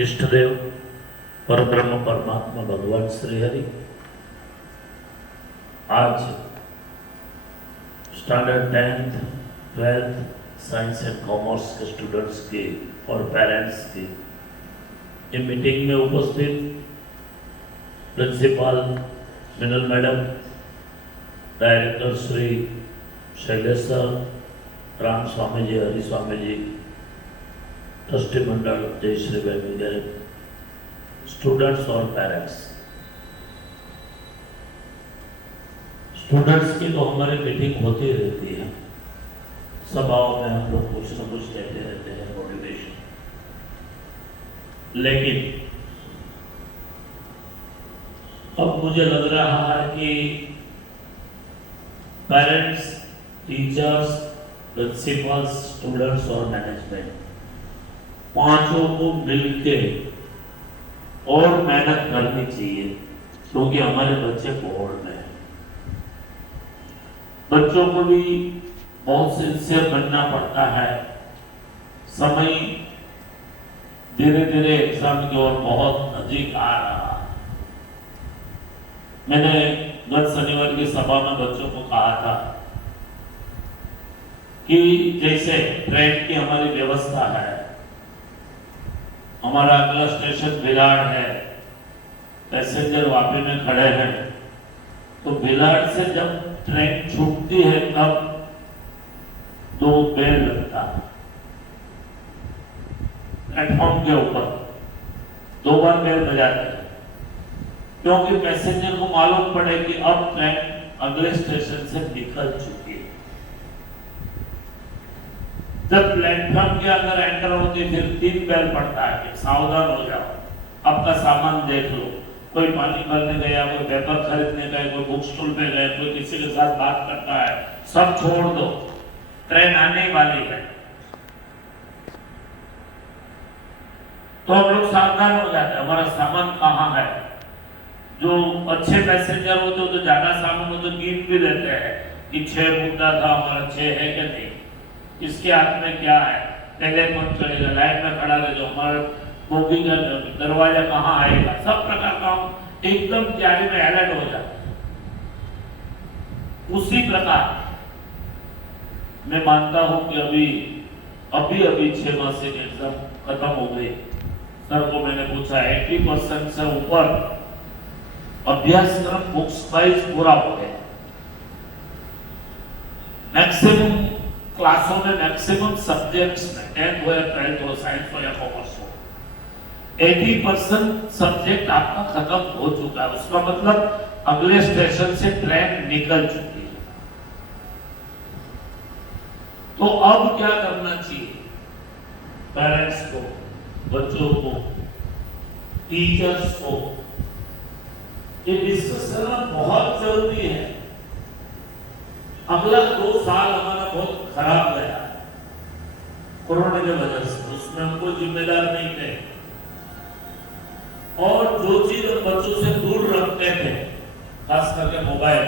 इष्टदेव परब्रह्म परमात्मा भगवान श्री हरि आज standard 10th 12th science and commerce के स्टूडेंट्स की और पेरेंट्स की ये मीटिंग में उपस्थित principal Minal madam, director Shri Shailesh sir, Ram Swami ji, Hari Swami ji, trustee मंडल जय श्री वगैरह, स्टूडेंट्स और पेरेंट्स। स्टूडेंट्स की तो हमारी मीटिंग होती रहती है, सभाओं में हम लोग कुछ न कुछ कहते रहते हैं, मोटिवेशन। लेकिन अब मुझे लग रहा है कि पेरेंट्स, टीचर्स, प्रिंसिपल्स, स्टूडेंट्स और मैनेजमेंट पांचों को मिलके और मेहनत करनी चाहिए, क्योंकि हमारे बच्चे बोर्ड में हैं। बच्चों को भी बहुत सिंसियर बनना पड़ता है। समय धीरे धीरे एग्जाम की ओर बहुत नजदीक आ रहा है। मैंने गत शनिवार की सभा में बच्चों को कहा था कि जैसे ट्रेन की हमारी व्यवस्था है, हमारा अगला स्टेशन भिलाड़ है, पैसेंजर वापी में खड़े हैं, तो भिलाड़ से जब ट्रेन छूटती है तब 2 बेल लगता है प्लेटफॉर्म के ऊपर, 2 बार बेल बजाते हैं, क्योंकि पैसेंजर को मालूम पड़े कि अब ट्रेन अगले स्टेशन से निकल चुकी है। जब प्लेटफॉर्म के अंदर एंटर होती फिर 3 बेल पड़ता है कि सावधान हो जाओ, आपका सामान देख लो। कोई पानी भरने गया, कोई पेपर खरीदने गए, कोई बुक स्टॉल पे गए, कोई किसी के साथ बात करता है, सब छोड़ दो, ट्रेन आने वाली है। तो हम लोग सावधान हो जाते हैं, हमारा सामान कहाँ है। जो अच्छे पैसेंजर होते हो तो ज्यादा सामान हो तो गिन भी लेते हैं कि 6 मुद्दा था हमारा, 6 है कि नहीं, इसके हाथ में क्या है, पहले कौन चलेगा, लाइन में खड़ा रहे, जो हमारा बोगी का दरवाजा कहाँ आएगा, सब प्रकार का हम एकदम तैयारी में अलर्ट हो जाते हैं। उसी प्रकार मैं मानता हूं कि अभी 6 मास से एग्जाम खत्म हो गई। सर को मैंने पूछा 80% से ऊपर अभ्यासक्रम बुक्स वाइज पूरा हो गया। मैक्सिमम क्लासों में, मैक्सिमम सब्जेक्ट्स में, 10th हो या 12th हो, साइंस हो या कॉमर्स हो, 80% सब्जेक्ट आपका खत्म हो चुका है। उसका मतलब अगले स्टेशन से ट्रेन निकल चुकी है। तो अब क्या करना चाहिए? पेरेंट्स को, बच्चों को, टीचर्स को ये डिस्कस करना बहुत जरूरी है। अगला 2 साल हमारा बहुत खराब गया कोरोना की वजह से, उसमें हम कोई जिम्मेदार नहीं थे। और जो चीज हम बच्चों से दूर रखते थे, खास करके मोबाइल,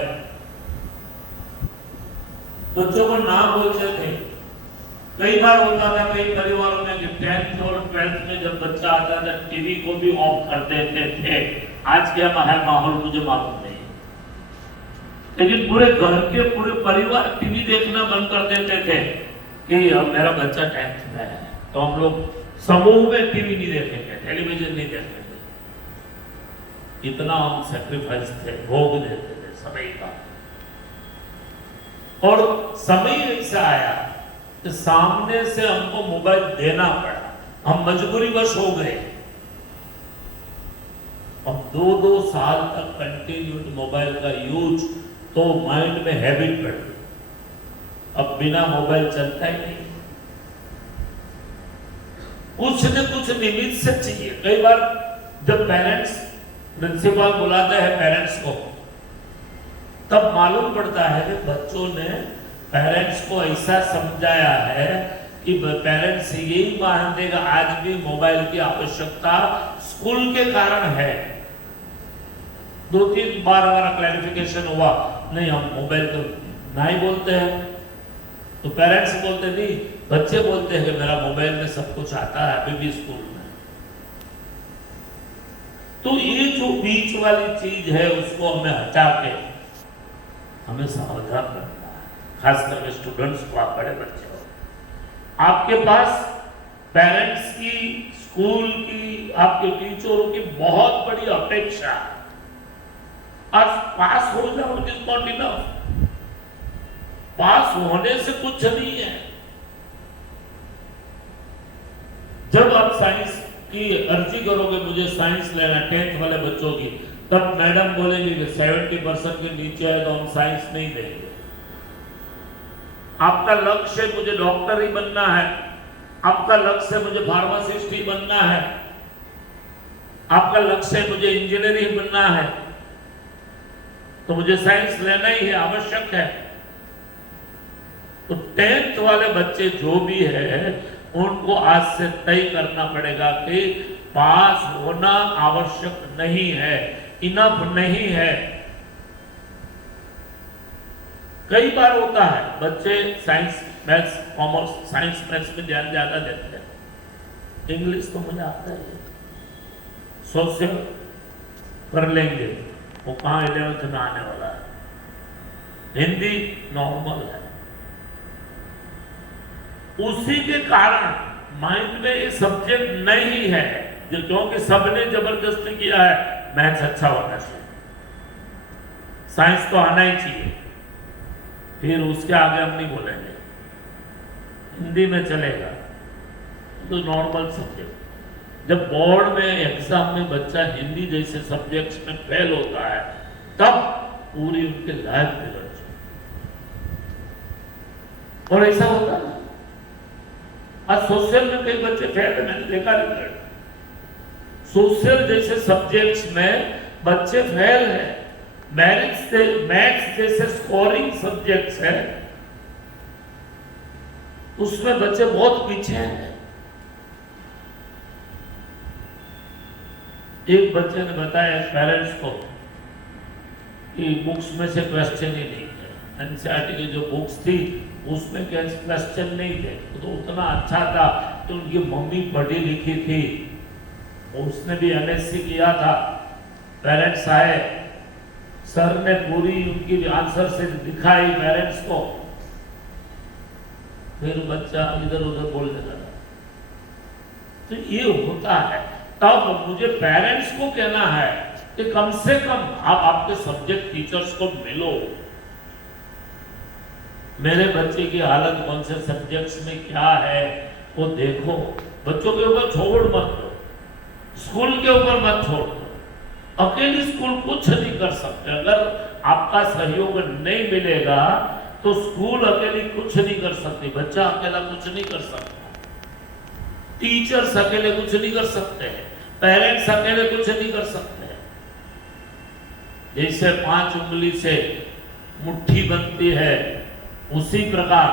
बच्चों को ना बोलते थे। कई बार होता था कई परिवारों में कि 10th और 12th में जब बच्चा आता था टीवी को भी ऑफ कर देते थे। आज क्या है माहौल मुझे मालूम नहीं, लेकिन पूरे घर के पूरे परिवार टीवी देखना बंद कर देते थे कि अब मेरा बच्चा 10th में है, तो हम लोग समूह में टीवी नहीं देखेंगे, टेलीविजन नहीं देखेंगे। इतना हम सैक्रिफाइस थे, भोग देते थे समय का। और समय ऐसा आया कि सामने से हमको मोबाइल देना पड़ा, हम मजबूरीवश हो गए। अब 2-2 साल तक कंटिन्यूड मोबाइल का यूज, तो माइंड में हैबिट पड़ गई, अब बिना मोबाइल चलता ही नहीं। कुछ न कुछ निमित्त से चाहिए। कई बार जब पेरेंट्स, प्रिंसिपल बुलाते हैं पेरेंट्स को, तब मालूम पड़ता है कि बच्चों ने पेरेंट्स को ऐसा समझाया है कि पेरेंट्स यही मानते हैं आज भी मोबाइल की आवश्यकता स्कूल के कारण है। 2-3 बार हमारा क्लैरिफिकेशन हुआ, नहीं हम मोबाइल तो नहीं बोलते हैं, तो पेरेंट्स बोलते नहीं, बच्चे बोलते हैं कि मेरा मोबाइल में सब कुछ आता है अभी भी स्कूल में। तो ये जो बीच वाली चीज है उसको हमें हटा के हमें सावधान करना है, खास करके स्टूडेंट्स को। आप बड़े बच्चे हो, आपके पास पेरेंट्स की, स्कूल की, आपके टीचरों की बहुत बड़ी अपेक्षा है। आज पास हो जाओ इट इज नॉट इनफ। पास होने से कुछ नहीं है। जब आप साइंस की अर्जी करोगे, मुझे साइंस लेना 10th वाले बच्चों की, तब मैडम बोलेंगे कि 70% के नीचे है तो हम साइंस नहीं देंगे। आपका लक्ष्य है मुझे डॉक्टर ही बनना है, आपका लक्ष्य है मुझे फार्मासिस्ट ही बनना है, आपका लक्ष्य है मुझे इंजीनियर ही बनना है, तो मुझे साइंस लेना ही है, आवश्यक है। तो 10th वाले बच्चे जो भी है उनको आज से तय करना पड़ेगा कि पास होना आवश्यक नहीं है, इनफ नहीं है। कई बार होता है बच्चे science maths commerce, science maths में ध्यान ज्यादा देते हैं। इंग्लिश तो मुझे आता है, सोशल कर लेंगे, वो कहाँ 11th में आने वाला है। हिंदी नॉर्मल है। उसी के कारण माइंड में ये सब्जेक्ट नहीं है, जो क्योंकि सबने जबरदस्ती किया है मैथ्स अच्छा होना चाहिए, साइंस तो आना ही चाहिए, फिर उसके आगे हम नहीं बोलेंगे, हिंदी में चलेगा, तो नॉर्मल सब्जेक्ट। जब बोर्ड में एग्जाम में बच्चा हिंदी जैसे सब्जेक्ट्स में फेल होता है, तब पूरी उनकी लाइफ बिगड़ जाती। और ऐसा होता है आज सोशल में कई बच्चे फेल है, मैंने देखा रिजल्ट। सोशल जैसे सब्जेक्ट्स में बच्चे फेल है, मैथ्स जैसे स्कोरिंग सब्जेक्ट्स है उसमें बच्चे बहुत पीछे हैं। एक बच्चे ने बताया पेरेंट्स को कि बुक्स में से क्वेश्चन ही नहीं थे, एनसीईआरटी की जो बुक्स थी उसमें क्वेश्चन नहीं थे, तो उतना अच्छा था तो उनकी मम्मी पढ़ी लिखी थी, उसने भी एमएससी किया था। पेरेंट्स आए, सर ने पूरी उनकी आंसर से दिखाई पेरेंट्स को, फिर बच्चा इधर उधर बोलने लगा। तो ये होता है। तब मुझे पेरेंट्स को कहना है कि कम से कम आप आपके सब्जेक्ट टीचर्स को मिलो, मेरे बच्चे की हालत कौन से सब्जेक्ट्स में क्या है वो देखो। बच्चों के ऊपर छोड़ मत दो, स्कूल के ऊपर मत छोड़ दो। अकेली स्कूल कुछ नहीं कर सकते। अगर आपका सहयोग नहीं मिलेगा तो स्कूल अकेली कुछ नहीं कर सकती, बच्चा अकेला कुछ नहीं कर सकता, टीचर्स अकेले कुछ नहीं कर सकते, पेरेंट्स अकेले कुछ नहीं कर सकते। जैसे 5 उंगली से मुट्ठी बनती है, उसी प्रकार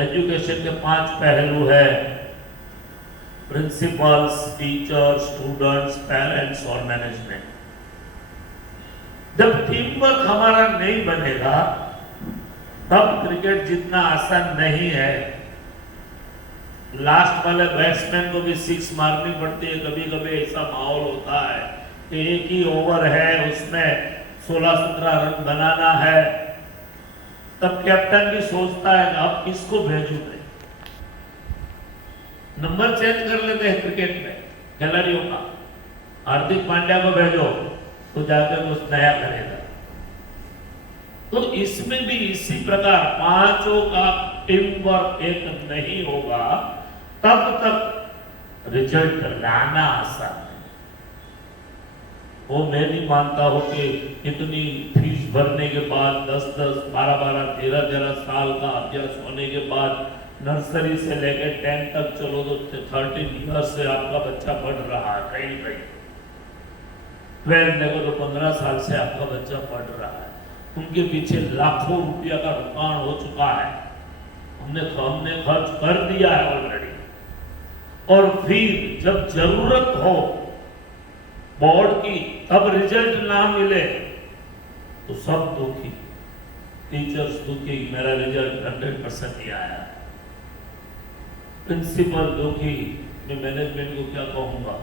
एजुकेशन के 5 पहलू है, प्रिंसिपल्स, टीचर्स, स्टूडेंट्स, पेरेंट्स और मैनेजमेंट। जब टीम वर्क हमारा नहीं बनेगा तब क्रिकेट जीतना आसान नहीं है। लास्ट वाले बैट्समैन को भी 6 मारनी पड़ती है। कभी कभी ऐसा माहौल होता है कि एक ही ओवर है, उसमें 16-17 रन बनाना है, तब कैप्टन भी सोचता है अब किसको भेजूं मैं। नंबर चेंज कर लेते हैं क्रिकेट में खिलाड़ियों का, हार्दिक पांड्या को भेजो तो जाकर कुछ नया करेगा। तो इसमें भी इसी प्रकार 5 का टीम वर्क एक नहीं होगा तब तक रिजल्ट लाना आसान है। वो मैं नहीं मानता हूं कि इतनी फीस भरने के बाद 10-10, 12-12, 13-13 साल का अभ्यास होने के बाद नर्सरी से लेकर 10 तक चलो तो 13 ईयर्स से आपका बच्चा पढ़ रहा है। कहीं कहीं 12 देखो तो 15 साल से आपका बच्चा पढ़ रहा है। उनके पीछे लाखों रुपया का रुकान हो चुका है, हमने खर्च कर दिया है ऑलरेडी। और फिर जब जरूरत हो बोर्ड की तब रिजल्ट ना मिले तो सब दुखी, टीचर्स दुखी, मेरा रिजल्ट 100% नहीं आया, प्रिंसिपल दुखी, मैं मैनेजमेंट को क्या कहूंगा,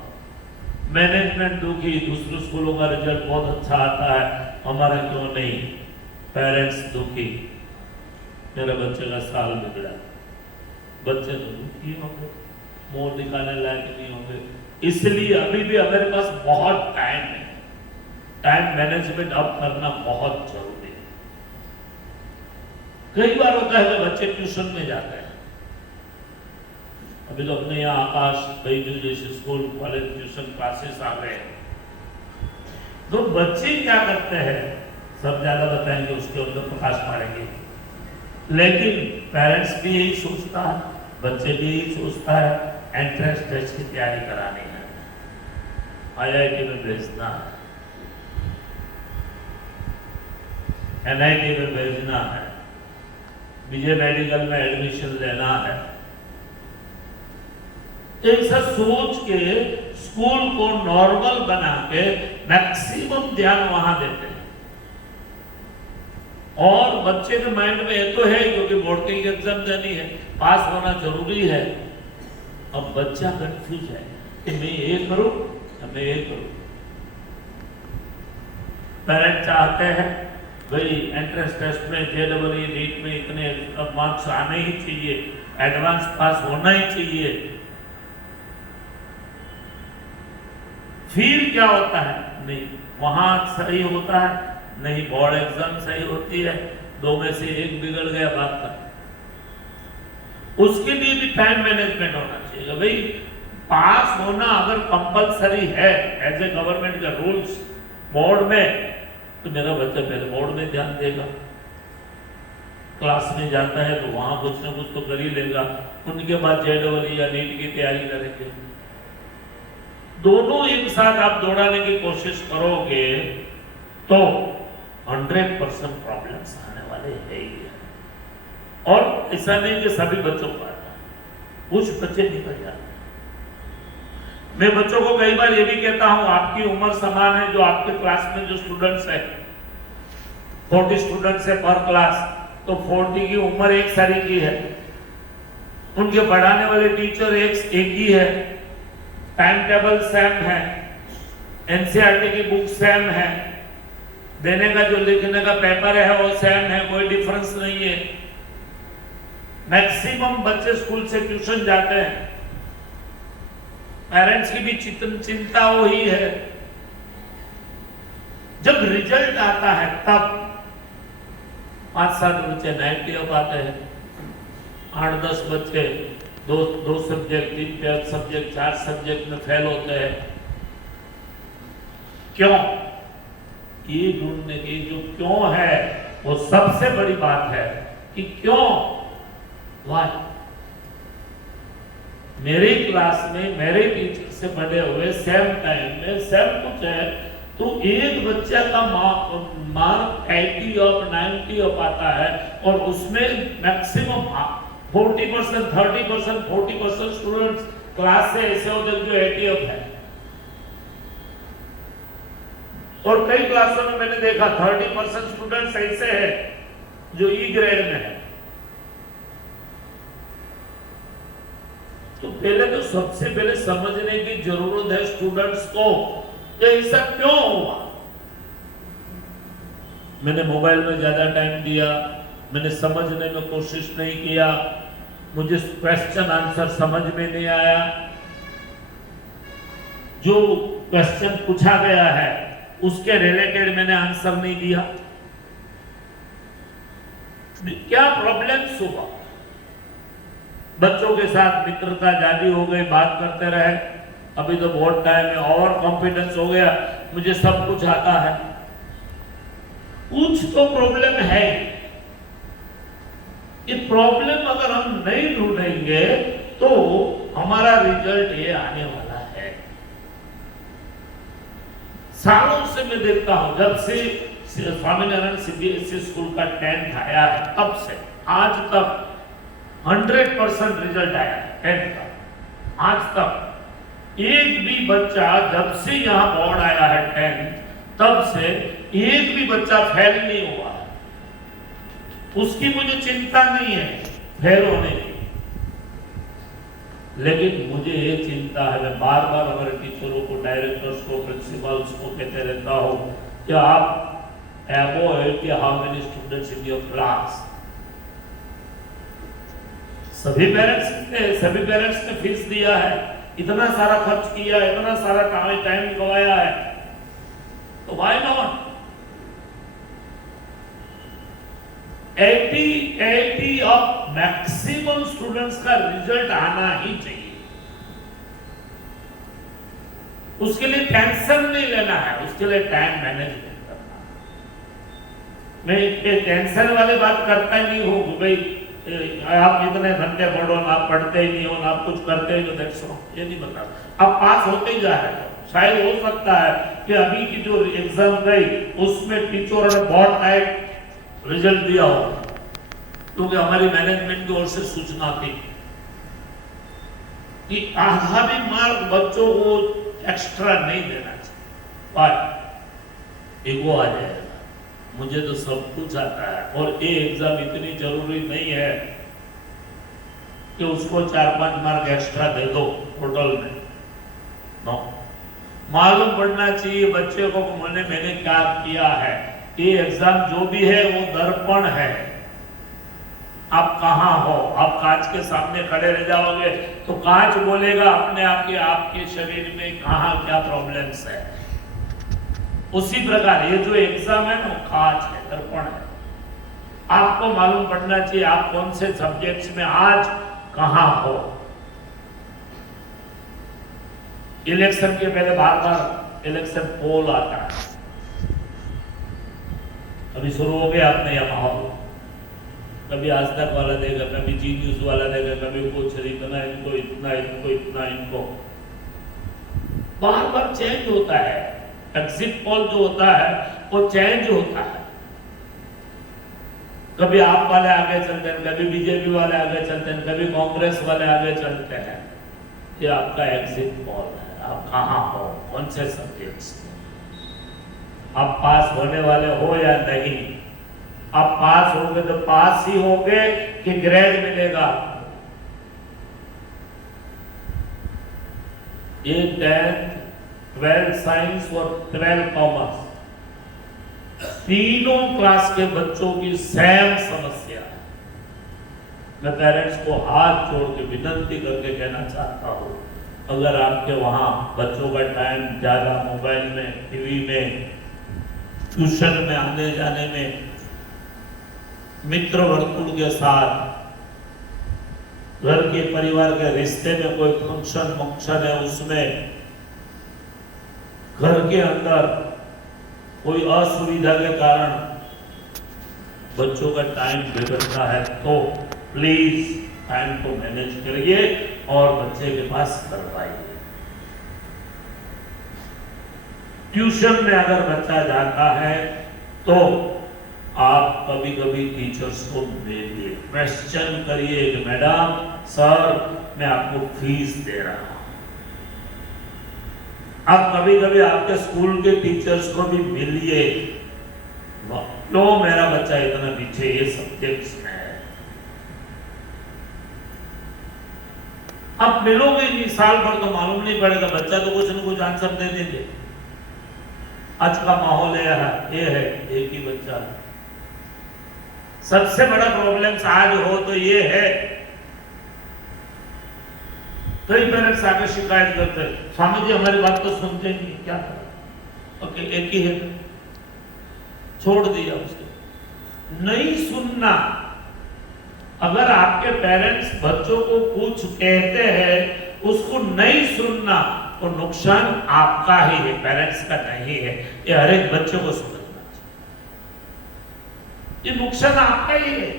मैनेजमेंट दुखी, दूसरे स्कूलों का रिजल्ट बहुत अच्छा आता है, हमारा क्यों नहीं। पेरेंट्स दुखी, मेरे बच्चे का साल बिगड़ा। बच्चे तो दुखी होंगे, मुंह दिखाने लायक नहीं होंगे। इसलिए अभी भी हमारे पास बहुत टाइम है, टाइम मैनेजमेंट अब करना बहुत जरूरी है। कई बार होता है कि बच्चे ट्यूशन में जाते हैं। अभी तो अपने यहाँ आकाश भाई जो जैसे स्कूल कॉलेज ट्यूशन क्लासेस आ गए, तो बच्चे क्या करते हैं सब ज्यादा बताएंगे, उसके अंदर प्रकाश मारेंगे। लेकिन पेरेंट्स भी यही सोचता है, बच्चे भी यही सोचता है, एंट्रेंस टेस्ट की तैयारी करानी है, IIT में भेजना है, NIT में भेजना है, विजय मेडिकल में एडमिशन लेना है। ऐसा सोच के स्कूल को नॉर्मल बना के मैक्सिमम ध्यान वहां देते हैं। और बच्चे के माइंड में ये तो है क्योंकि बोर्ड की एग्जाम देनी है, पास होना जरूरी है। अब बच्चा कंफ्यूज है कि मैं ये करूं या मैं ये करूं। पेरेंट चाहते हैं भाई एंट्रेंस टेस्ट में JEE नीट में इतने मार्क्स आने ही चाहिए, एडवांस पास होना ही चाहिए। फिर क्या होता है, नहीं वहां सही होता है, नहीं बोर्ड एग्जाम सही होती है, दो में से एक बिगड़ गया बात का। उसके लिए भी टाइम मैनेजमेंट होना चाहिए। भाई पास होना अगर कंपलसरी है एज ए गवर्नमेंट का रूल्स बोर्ड में, तो मेरा बच्चा पहले बोर्ड में ध्यान देगा। क्लास में जाता है तो वहां कुछ ना कुछ तो कर ही लेगा, उनके बाद JEE या नीट की तैयारी करेंगे। दोनों एक साथ आप दौड़ाने की कोशिश करोगे तो 100% प्रॉब्लम्स आने वाले हैं ही है। और ऐसा नहीं कि सभी बच्चों को आता है, कुछ बच्चे निकल जाते हैं। मैं बच्चों को कई बार ये भी कहता हूं, आपकी उम्र समान है, जो आपके क्लास में जो स्टूडेंट्स है 40 स्टूडेंट्स है पर क्लास, तो 40 की उम्र एक सारी की है, उनके पढ़ाने वाले टीचर एक ही है, टाइम टेबल सेम है, NCERT की बुक सेम है, देने का जो लिखने का पेपर है वो सेम है, कोई डिफरेंस नहीं है। मैक्सिमम बच्चे स्कूल से ट्यूशन जाते हैं, पेरेंट्स की भी चिंता वही है। जब रिजल्ट आता है तब 5-7 बच्चे 90 हो पाते हैं, 8-10 बच्चे दो सब्जेक्ट 3 सब्जेक्ट 4 सब्जेक्ट में फेल होते हैं। क्यों? ये ढूंढने की जो क्यों है वो सबसे बड़ी बात है कि क्यों, वाई। मेरी क्लास में मेरे टीचर से पढ़े हुए सेम टाइम में सेम कुछ है, तो एक बच्चा का मार्क 80 और 90 हो पाता है, और उसमें मैक्सिमम 40%, 30%, 40% स्टूडेंट्स क्लास से ऐसे होते हैं जो 80 अप है। और कई क्लासों में मैंने देखा 30% स्टूडेंट्स ऐसे हैं जो E ग्रेड में है। तो पहले तो सबसे पहले समझने की जरूरत है स्टूडेंट्स को कि ऐसा क्यों हुआ। मैंने मोबाइल में ज्यादा टाइम दिया, मैंने समझने में कोशिश नहीं किया, मुझे क्वेश्चन आंसर समझ में नहीं आया, जो क्वेश्चन पूछा गया है उसके रिलेटेड मैंने आंसर नहीं दिया। क्या प्रॉब्लम्स हुआ? बच्चों के साथ मित्रता जारी हो गई, बात करते रहे, अभी तो बहुत टाइम है, ओवर कॉन्फिडेंस हो गया, मुझे सब कुछ आता है। कुछ तो प्रॉब्लम है। ये प्रॉब्लम अगर हम नहीं ढूंढेंगे तो हमारा रिजल्ट ये आने वाला है। सालों से मैं देखता हूं, जब से स्वामीनारायण CBSE स्कूल का 10th आया है तब से आज तक 100% रिजल्ट आया है 10th का। आज तक एक भी बच्चा, जब से यहाँ बोर्ड आया है 10th तब से एक भी बच्चा फेल नहीं हुआ। उसकी मुझे चिंता नहीं है फेल होने की, लेकिन मुझे ये चिंता है, मैं बार बार हमारे टीचरों को, डायरेक्टर्स को, प्रिंसिपल्स को कहते रहता हूँ कि आप एबोव कि how many students in your class. सभी पेरेंट्स ने फीस दिया है, इतना सारा खर्च किया, इतना सारा टाइम गवाया है, तो why not 80 of maximum students का रिजल्ट आना ही चाहिए। उसके लिए टेंशन नहीं लेना है, उसके लिए टाइम मैनेजमेंट करना है। मैं ये टेंशन वाली बात करता ही नहीं हूं, भाई आप इतने घंटे पढ़ो ना, आप पढ़ते ही नहीं हो ना, आप कुछ करते ही नहीं, ये नहीं बता। अब पास होते ही जा रहे हो। शायद हो सकता है कि अभी की जो एग्जाम गई उसमें टीचरों ने बहुत टाइट रिजल्ट दिया हो, क्योंकि हमारी मैनेजमेंट की ओर से सूचना थी कि आधा भी मार्क बच्चों को एक्स्ट्रा नहीं देना चाहिए। पर ईगो आ जाएगा, मुझे तो सब कुछ आता है, और ये एग्जाम इतनी जरूरी नहीं है कि उसको 4-5 मार्क एक्स्ट्रा दे दो टोटल में। नो, मालूम पड़ना चाहिए बच्चे को मैंने क्या किया है। ये एग्जाम जो भी है वो दर्पण है। आप कहाँ हो, आप कांच के सामने खड़े रह जाओगे तो कांच बोलेगा अपने आप के आपके शरीर में कहाँ क्या प्रॉब्लम्स है। उसी प्रकार ये जो एग्जाम है ना, कांच है, दर्पण है। आपको मालूम पड़ना चाहिए आप कौन से सब्जेक्ट्स में आज कहाँ हो। इलेक्शन के पहले बार बार इलेक्शन पोल आता है, अभी शुरू हो गया आपने यह माहौल, कभी आज तक वाला देगा, कभी जी न्यूज वाला देगा, कभी कुछ इतना इनको इतना इनको इतना इनको, बार बार चेंज होता है। एग्जिट पोल जो होता है वो चेंज होता है, कभी आप वाले आगे चलते हैं, कभी बीजेपी वाले आगे चलते हैं, कभी कांग्रेस वाले आगे चलते हैं। ये आपका एग्जिट पोल है, आप कहाँ हो, कौन से सब्जेक्ट्स, आप पास होने वाले हो या नहीं। आप पास होंगे तो पास ही होंगे कि ग्रेड मिलेगा। ये 10th 12th साइंस और 12th कॉमर्स तीनों क्लास के बच्चों की सेम समस्या है। मैं पेरेंट्स को हाथ जोड़ के विनती करके कहना चाहता हूं, अगर आपके वहां बच्चों का टाइम ज्यादा मोबाइल में, टीवी में, ट्यूशन में आने जाने में, मित्र वर्तुल के साथ, घर के परिवार के रिश्ते में कोई फंक्शन है, उसमें घर के अंदर कोई असुविधा के कारण बच्चों का टाइम बिगड़ता है, तो प्लीज टाइम को मैनेज करिए और बच्चे के पास करवाइए। ट्यूशन में अगर बच्चा जाता है तो आप कभी कभी टीचर्स को मिलिए, क्वेश्चन करिए कि मैडम, सर, मैं आपको फीस दे रहा हूं। आप कभी कभी आपके स्कूल के टीचर्स को भी मिलिए, क्यों मेरा बच्चा इतना पीछे ये सब्जेक्ट्स में है। आप मिलोगे नहीं साल भर तो मालूम नहीं पड़ेगा, बच्चा तो कुछ न कुछ आंसर दे देंगे। आज का माहौल ये है एक ही बच्चा। सबसे बड़ा प्रॉब्लम आज हो तो ये है, कई पेरेंट्स आगे शिकायत करते हैं, स्वामी जी हमारी बात तो सुनते नहीं, क्या करें। ओके, एक ही है, छोड़ दिया उसको। नहीं सुनना, अगर आपके पेरेंट्स बच्चों को कुछ कहते हैं उसको नहीं सुनना तो नुकसान आपका ही है, पेरेंट्स का नहीं है। ये हर एक बच्चे को समझना चाहिए, ये नुकसान आपका ही है।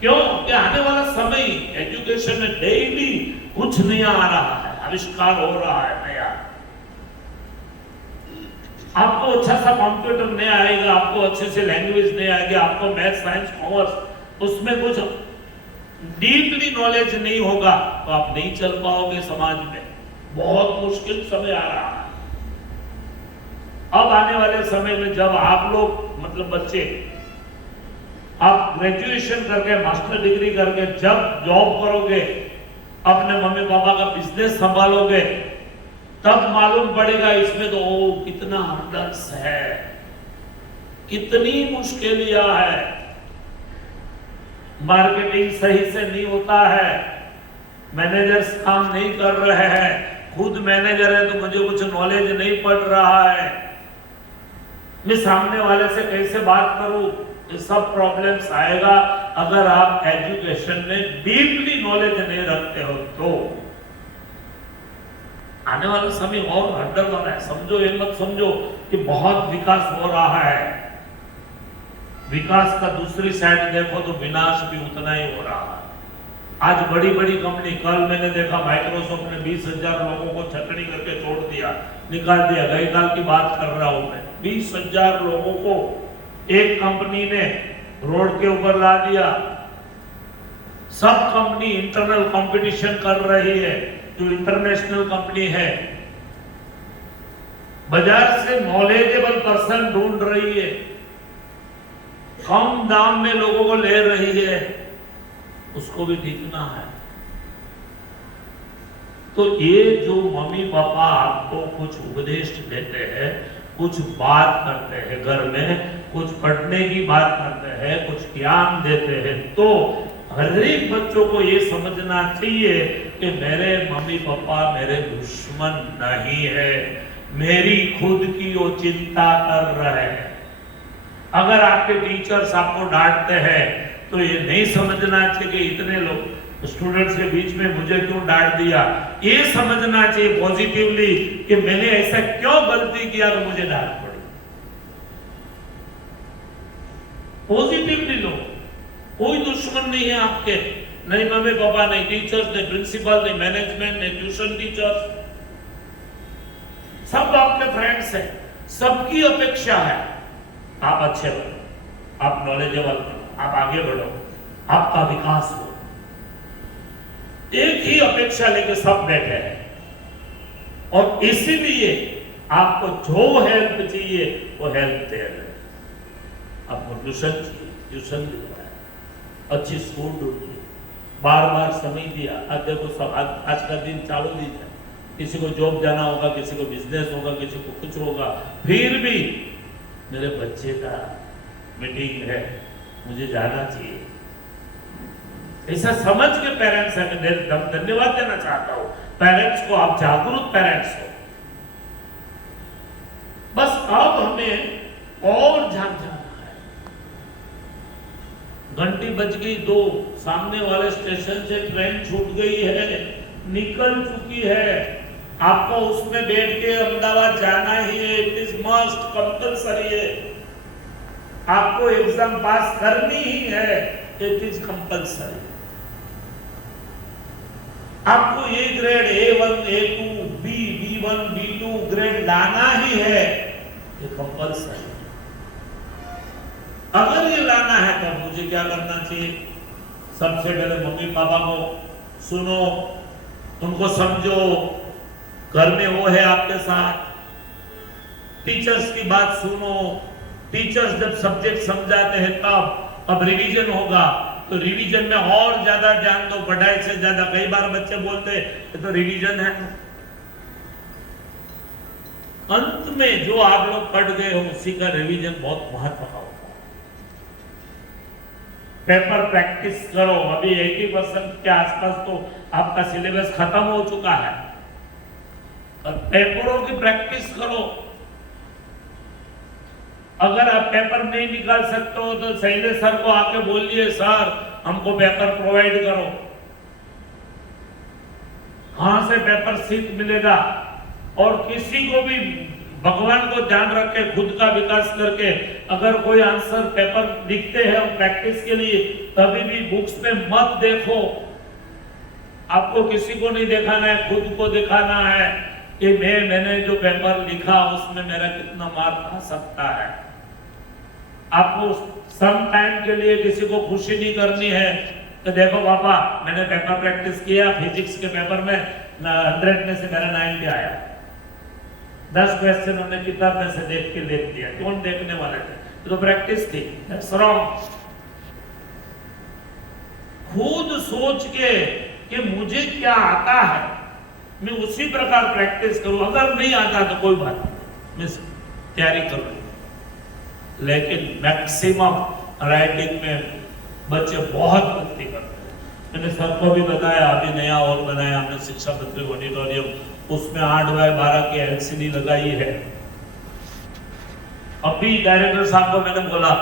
क्यों कि आने वाला समय एजुकेशन में डेली कुछ नया आ रहा है, आविष्कार हो रहा है नया। आपको अच्छा सा कंप्यूटर नहीं आएगा, आपको अच्छे से लैंग्वेज नहीं आएगी, आपको मैथ, साइंस, कॉमर्स उसमें कुछ डीपली नॉलेज नहीं होगा तो आप नहीं चल पाओगे समाज में। बहुत मुश्किल समय आ रहा है। अब आने वाले समय में जब आप लोग मतलब बच्चे आप ग्रेजुएशन करके, मास्टर डिग्री करके जब जॉब करोगे अपने मम्मी पापा का बिजनेस संभालोगे, तब मालूम पड़ेगा इसमें तो कितना हर्डल्स है, कितनी मुश्किलियां है। मार्केटिंग सही से नहीं होता है, मैनेजर्स काम नहीं कर रहे हैं, खुद मैनेजर है तो मुझे कुछ नॉलेज नहीं पड़ रहा है, मैं सामने वाले से कैसे बात करूं, ये सब प्रॉब्लम्स आएगा अगर आप एजुकेशन में डीपली नॉलेज नहीं रखते हो तो। आने वाला समय और हड्डल वाला है, समझो, ये मत समझो कि बहुत विकास हो रहा है, विकास का दूसरी साइड देखो तो विनाश भी उतना ही हो रहा है। आज बड़ी बड़ी कंपनी, कल मैंने देखा माइक्रोसॉफ्ट ने 20,000 लोगों को छटनी करके छोड़ दिया, निकाल दिया, गई साल की बात कर रहा हूं मैं। 20,000 लोगों को एक कंपनी ने रोड के ऊपर ला दिया। सब कंपनी इंटरनल कंपटीशन कर रही है, जो इंटरनेशनल कंपनी है बाजार से नॉलेजेबल पर्सन ढूंढ रही है, कम दाम में लोगों को ले रही है, उसको भी दिखना है। तो ये जो मम्मी पापा आपको कुछ उपदेश देते हैं, कुछ बात करते हैं घर में, कुछ पढ़ने की बात करते हैं, कुछ ज्ञान देते हैं, तो हर एक बच्चों को ये समझना चाहिए कि मेरे मम्मी पापा मेरे दुश्मन नहीं है, मेरी खुद की वो चिंता कर रहे हैं। अगर आपके टीचर्स आपको डांटते हैं तो ये नहीं समझना चाहिए कि इतने लोग स्टूडेंट्स के बीच में मुझे क्यों डांट दिया, ये समझना चाहिए पॉजिटिवली कि मैंने ऐसा क्यों गलती किया तो मुझे डांट पड़ी। पॉजिटिवली लो, कोई दुश्मन नहीं है आपके, नहीं मम्मी पापा, नहीं टीचर्स, नहीं प्रिंसिपल, नहीं मैनेजमेंट, नहीं ट्यूशन टीचर्स, सब आपके फ्रेंड्स हैं। सबकी अपेक्षा है आप अच्छे बनो, आप नॉलेजेबल बनो, आप आगे बढ़ो, आपका विकास हो। एक ही अपेक्षा लेके सब बैठे हैं और इसीलिए आपको जो हेल्प चाहिए वो हेल्प दे रहे हैं। आपको ट्यूशन चाहिए, ट्यूशन दिलवाया, अच्छी स्कूल ढूंढी, बार बार समय दिया। आज देखो सब आज का दिन चालू दिन है, किसी को जॉब जाना होगा, किसी को बिजनेस होगा, किसी को कुछ होगा, फिर भी मेरे बच्चे का मीटिंग है, मुझे जाना चाहिए। ऐसा समझ के पेरेंट्स है, मैं धन्यवाद देना चाहता हूं पेरेंट्स को, आप जागरूक पेरेंट्स हो। बस अब हमें और जाना है। घंटी बज गई 2, सामने वाले स्टेशन से ट्रेन छूट गई है, निकल चुकी है, आपको उसमें बैठ के अहमदाबाद जाना ही है, इट इज मस्ट, कंपल्सरी है, आपको एग्जाम पास करनी ही है, इट इज कंपल्सरी। आपको ये grade A1, A2, B1, B2 grade लाना ही है, ये कंपल्सरी। अगर ये लाना है तो मुझे क्या करना चाहिए? सबसे पहले मम्मी पापा को सुनो, उनको समझो, घर में वो है आपके साथ, टीचर्स की बात सुनो, टीचर्स जब सब्जेक्ट समझाते हैं तब, अब रिवीजन होगा तो रिवीजन में और ज्यादा ध्यान दो, पढ़ाई से ज्यादा। कई बार बच्चे बोलते हैं तो रिवीजन है, अंत में जो आप लोग पढ़ गए हो उसी का रिवीजन बहुत महत्व का होता है। पेपर प्रैक्टिस करो, अभी 80% के आसपास तो आपका सिलेबस खत्म हो चुका है, और पेपरों की प्रैक्टिस करो। अगर आप पेपर नहीं निकाल सकते हो तो शैलेश सर को आके बोलिए, सर हमको पेपर प्रोवाइड करो। कहां से पेपर सीट मिलेगा? और किसी को भी भगवान को ध्यान रखे, खुद का विकास करके, अगर कोई आंसर पेपर लिखते हैं प्रैक्टिस के लिए, तभी भी बुक्स में मत देखो। आपको किसी को नहीं दिखाना है, खुद को दिखाना है कि मैंने जो पेपर लिखा उसमें मेरा कितना मार्क आ सकता है। आपको सम टाइम के लिए किसी को खुशी नहीं करनी है तो देखो पापा मैंने पेपर प्रैक्टिस किया, फिजिक्स के पेपर में 100 में से मेरा 90 आया, 10 क्वेश्चन हमने किताब में से देख के लिख दिया। कौन देखने वाले थे? तो प्रैक्टिस थी। That's wrong. खुद सोच के कि मुझे क्या आता है मैं उसी प्रकार प्रैक्टिस करूं, अगर नहीं आता तो कोई बात नहीं, मैं तैयारी कर रही हूं। लेकिन मैक्सिमम राइटिंग में बच्चे बहुत गलती करते हैं। मैंने सबको भी बताया, अभी नया और बनाया हमने शिक्षा मंत्री ऑडिटोरियम, उसमें 8x12 की एलसीडी लगाई है। अभी डायरेक्टर साहब को मैंने बोला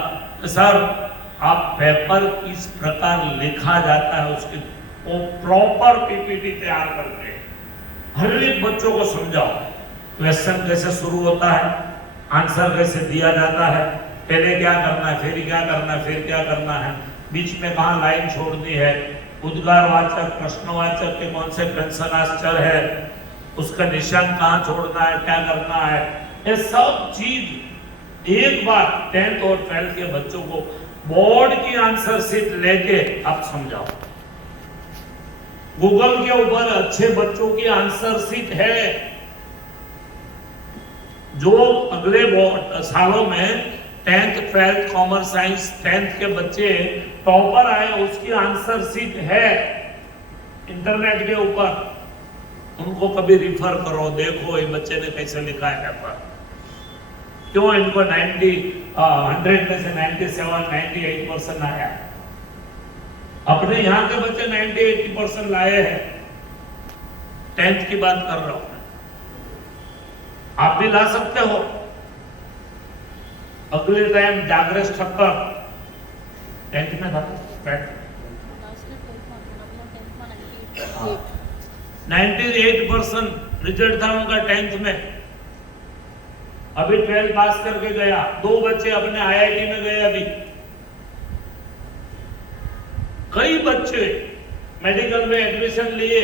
सर आप पेपर किस प्रकार लिखा जाता है उसकी वो प्रॉपर पीपीटी तैयार करके हर एक बच्चों को समझाओ, क्वेश्चन कैसे शुरू होता है, आंसर कैसे दिया जाता है, पहले क्या करना है, फिर क्या करना है, फिर क्या करना है, बीच में कहाँ लाइन छोड़नी है, उद्गारवाचक प्रश्नवाचक के कौन से कंसोनास्टर है, उसका निशान कहाँ छोड़ना है, क्या करना है, ये सब चीज एक बार 10th और 12th के बच्चों को बोर्ड की आंसर शीट लेके आप समझाओ। गूगल के ऊपर अच्छे बच्चों की आंसर शीट है, जो अगले सालों में 10th 12th commerce science 10th के बच्चे टॉपर आए उसकी आंसर शीट है इंटरनेट के ऊपर, उनको कभी रिफर करो, देखो ये बच्चे ने कैसे लिखा है पेपर, क्यों इनको 100 में से 97 98% आया। अपने यहाँ के बच्चे 90-80% लाए हैं, 10th की बात कर रहा हूं मैं, आप भी ला सकते हो। अगले टाइम जागृत ठक्कर 10th में था, 98% रिजल्ट था उनका 10th में, अभी 12th पास करके गया, 2 बच्चे अपने आईआईटी में गए, अभी कई बच्चे मेडिकल में एडमिशन लिए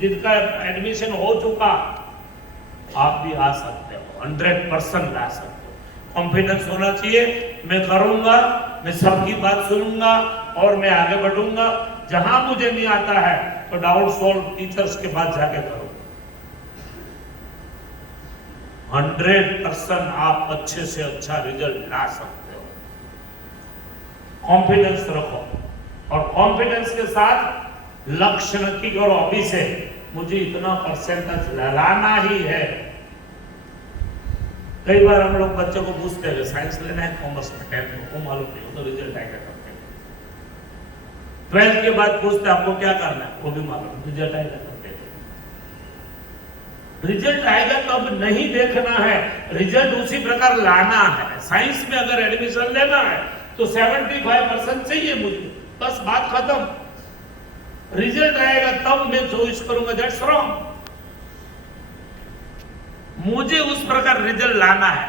जिनका एडमिशन हो चुका, आप भी आ सकते हो, 100% ला सकते हो। कॉन्फिडेंस होना चाहिए, मैं करूंगा, मैं सबकी बात सुनूंगा और मैं आगे बढ़ूंगा। जहां मुझे नहीं आता है तो डाउट सॉल्व टीचर्स के पास जाके करो। 100% आप अच्छे से अच्छा रिजल्ट ला सकते हो। कॉन्फिडेंस रखो और कॉन्फिडेंस के साथ लक्ष्य नक्की करो, अभी से मुझे इतना परसेंटेज लाना ही है। कई बार हम लोग बच्चों को पूछते हैं साइंस लेना है कॉमर्स में, 10th में, वो मालूम नहीं, वो तो रिजल्ट आएगा करते हैं। 12th के बाद पूछते हैं आपको क्या करना है, वो भी मालूम, रिजल्ट आएगा करते हैं। रिजल्ट आएगा तब नहीं देखना है, रिजल्ट उसी प्रकार लाना है। साइंस में अगर एडमिशन लेना है तो 75% चाहिए मुझे, बस बात खत्म। रिजल्ट आएगा तब मैं चॉइस करूंगा, दैट्स रॉन्ग। मुझे उस प्रकार रिजल्ट लाना है।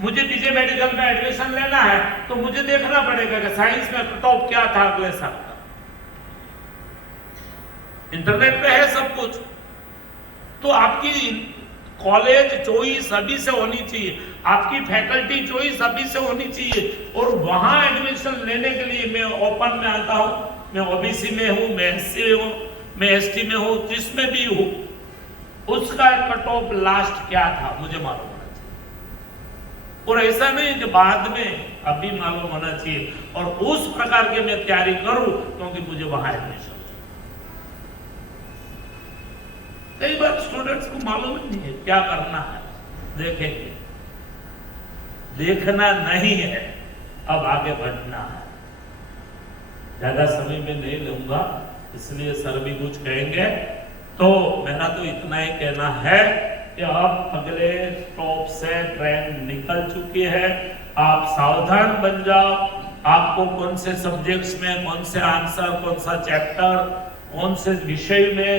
मुझे बीजे मेडिकल में एडमिशन लेना है तो मुझे देखना पड़ेगा कि साइंस में टॉप क्या था अगले साल का। इंटरनेट पे है सब कुछ, तो आपकी कॉलेज चॉइस अभी से होनी चाहिए, आपकी फैकल्टी चॉइस अभी से होनी चाहिए। और वहां एडमिशन लेने के लिए मैं ओपन में आता हूं, मैं ओबीसी में हूं, मैं एससी में हूं, मैं एसटी में हूं, जिसमें भी हूं, उसका कट ऑफ लास्ट क्या था मुझे मालूम होना चाहिए। और ऐसा नहीं कि बाद में अभी मालूम होना चाहिए और उस प्रकार के मैं तैयारी करूं क्योंकि मुझे वहां एडमिशन। कई बार स्टूडेंट्स को मालूम ही नहीं है क्या करना है, देखेंगे, देखना नहीं है, अब आगे बढ़ना है। ज्यादा समय में नहीं लूंगा इसलिए सर भी कुछ कहेंगे, तो मेरा तो इतना ही कहना है कि अब अगले स्टॉप से ट्रेन निकल चुकी है, आप सावधान बन जाओ। आपको कौन से सब्जेक्ट्स में कौन से आंसर, कौन सा चैप्टर, कौन से विषय में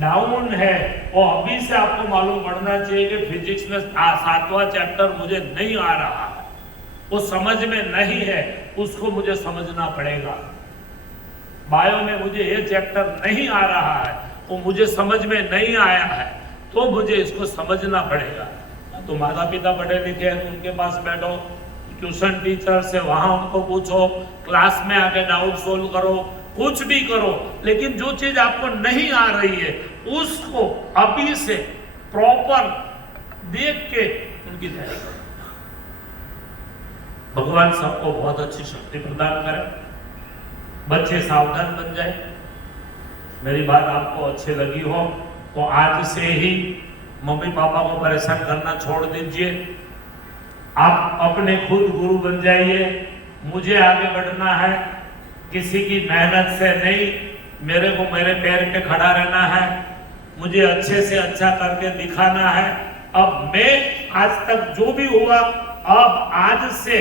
डाउन है वो अभी से आपको मालूम पड़ना चाहिए कि फिजिक्स में 7वां चैप्टर मुझे नहीं आ रहा है, वो समझ में नहीं है, उसको मुझे समझना पड़ेगा। बायो में मुझे ये चैप्टर नहीं आ रहा है, वो मुझे समझ में नहीं आया है, तो मुझे इसको समझना पड़ेगा। तो माता पिता पढ़े लिखे हैं तो उनके पास बैठो, ट्यूशन टीचर से वहां उनको पूछो, क्लास में आके डाउट सोल्व करो, कुछ भी करो, लेकिन जो चीज आपको नहीं आ रही है उसको अभी से प्रॉपर देख के उनकी तैयारी करो। भगवान सबको बहुत अच्छी शक्ति प्रदान करे, बच्चे सावधान बन जाए, मेरी बात आपको अच्छी लगी हो तो आज से ही मम्मी पापा को परेशान करना छोड़ दीजिए। आप अपने खुद गुरु बन जाइए। मुझे आगे बढ़ना है, किसी की मेहनत से नहीं, मेरे को मेरे पैर पे खड़ा रहना है, मुझे अच्छे से अच्छा करके दिखाना है। अब मैं आज तक जो भी हुआ, अब आज से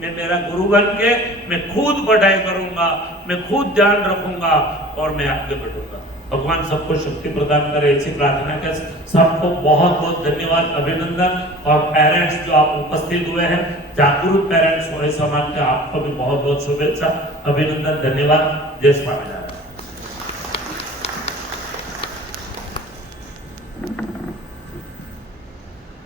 मैं मेरा गुरु बन के मैं खुद पढ़ाई करूंगा, मैं खुद ध्यान रखूंगा और मैं आगे बढ़ूंगा। भगवान सबको शक्ति प्रदान करे, ऐसी प्रार्थना के सबको बहुत बहुत धन्यवाद, अभिनंदन। और पेरेंट्स जो आप उपस्थित हुए हैं, जागरूक पेरेंट्स हुए समाज के, आपको भी बहुत बहुत शुभेच्छा, अभिनंदन, धन्यवाद। जय स्वामीनारायण।